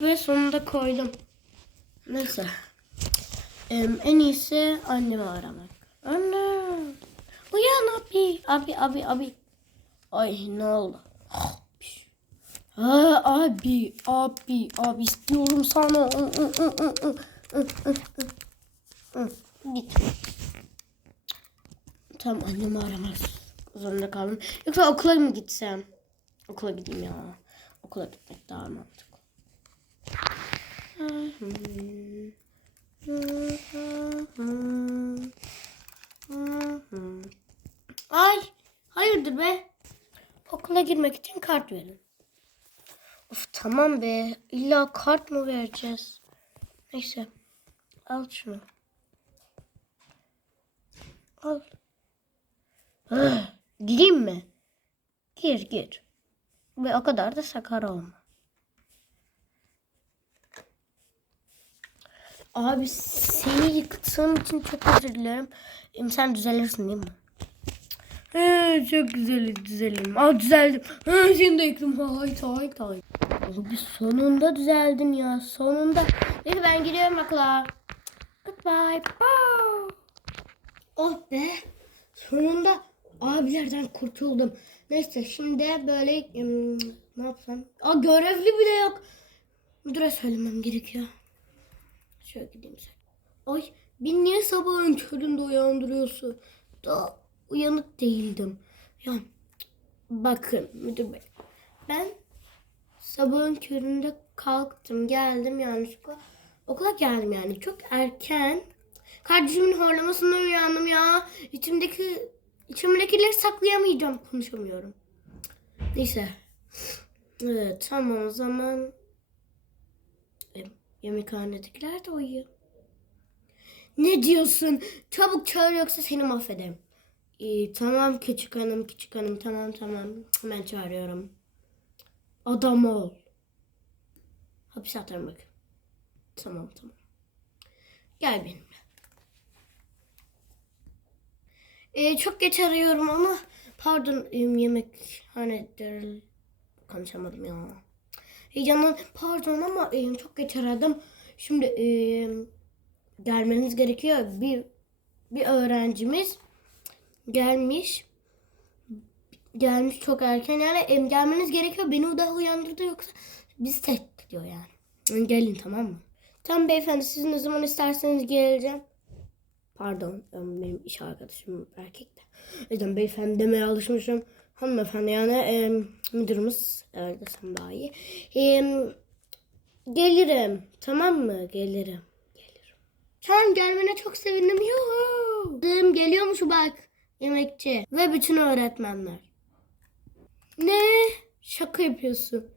Ve sonunda koydum. Neyse. Em, en iyisi annemi aramak. Anne. Uyan abi. Abi abi abi. Ay ne oldu? Ha, abi abi abi istiyorum sana. Git. Tamam annemi aramak zorunda kaldım. Yoksa okula mı gitsem? Okula gideyim ya. Okula gitmek daha mantıklı. Ay, hayırdır be? Okula girmek için kart verin. Of tamam be. İlla kart mı vereceğiz? Neyse. Al şunu. Al. Ah, Gireyim mi? Gir gir. Ve o kadar da sakar olma. Abi seni yıktığım için çok özür dilerim. Em, Sen düzelirsin değil mi? He, çok güzel düzelim. Aa düzeldim. He, seni de yıktım. Hayt hayt hayt. Abi sonunda düzeldim ya. Sonunda. Neyse ben gidiyorum okula. Goodbye. Bye. Oh be. Sonunda abilerden kurtuldum. Neyse şimdi böyle em, ne yapsam? Aa görevli bile yok. Müdüre söylemem gerekiyor. Şöyle gideyim sen. Ay beni niye sabahın köründe uyandırıyorsun? Daha uyanık değildim. Ya bakın müdür bey. Ben sabahın köründe kalktım geldim yanlışlıkla. Okula geldim yani çok erken. Kardeşimin horlamasından uyandım ya. İçimdeki içimdekileri saklayamayacağım. Konuşamıyorum. Neyse. Evet tamam o zaman yemekhanedekiler de uyuyor. Ne diyorsun? Çabuk çağır yoksa seni mahvederim. İyi, tamam küçük hanım küçük hanım tamam tamam hemen çağırıyorum. Adam ol. Hapis atarım bak. Tamam tamam. Gel benimle. Ee, çok geç arıyorum ama pardon yemekhanedir konuşamadım ya. Heyecandan pardon ama e, çok geç aradım. Şimdi e, gelmeniz gerekiyor. Bir bir öğrencimiz gelmiş. Gelmiş çok erken yani em, gelmeniz gerekiyor. Beni o da uyandırdı yoksa bizi tehdit ediyor yani. Gelin tamam mı? Tamam beyefendi siz ne zaman isterseniz geleceğim. Pardon benim iş arkadaşım erkek de. O yüzden beyefendi demeye alışmışım. Hanımefendi yani em, müdürümüz öyle desem daha iyi. Em, gelirim tamam mı? Gelirim. Gelirim. Sen gelmene çok sevindim. Yuhu. Dım geliyormuş bak yemekçi ve bütün öğretmenler. Ne? Şaka yapıyorsun.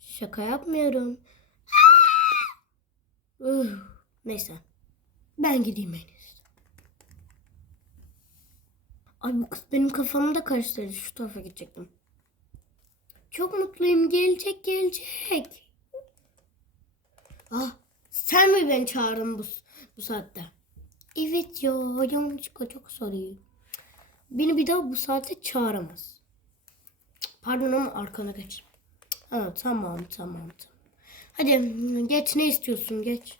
Şaka yapmıyorum. Uf, Neyse. Ben gideyim en iyisi. Ay bu kız benim kafamı da karıştırdı. Şu tarafa gidecektim. Çok mutluyum. Gelecek gelecek. Ah, sen mi beni çağırdın bu, bu saatte? Evet ya. Yanlışlıkla çok soruyor. Beni bir daha bu saate çağıramaz. Pardon ama arkana geç. Ha, tamam tamam tamam. Hadi geç ne istiyorsun geç.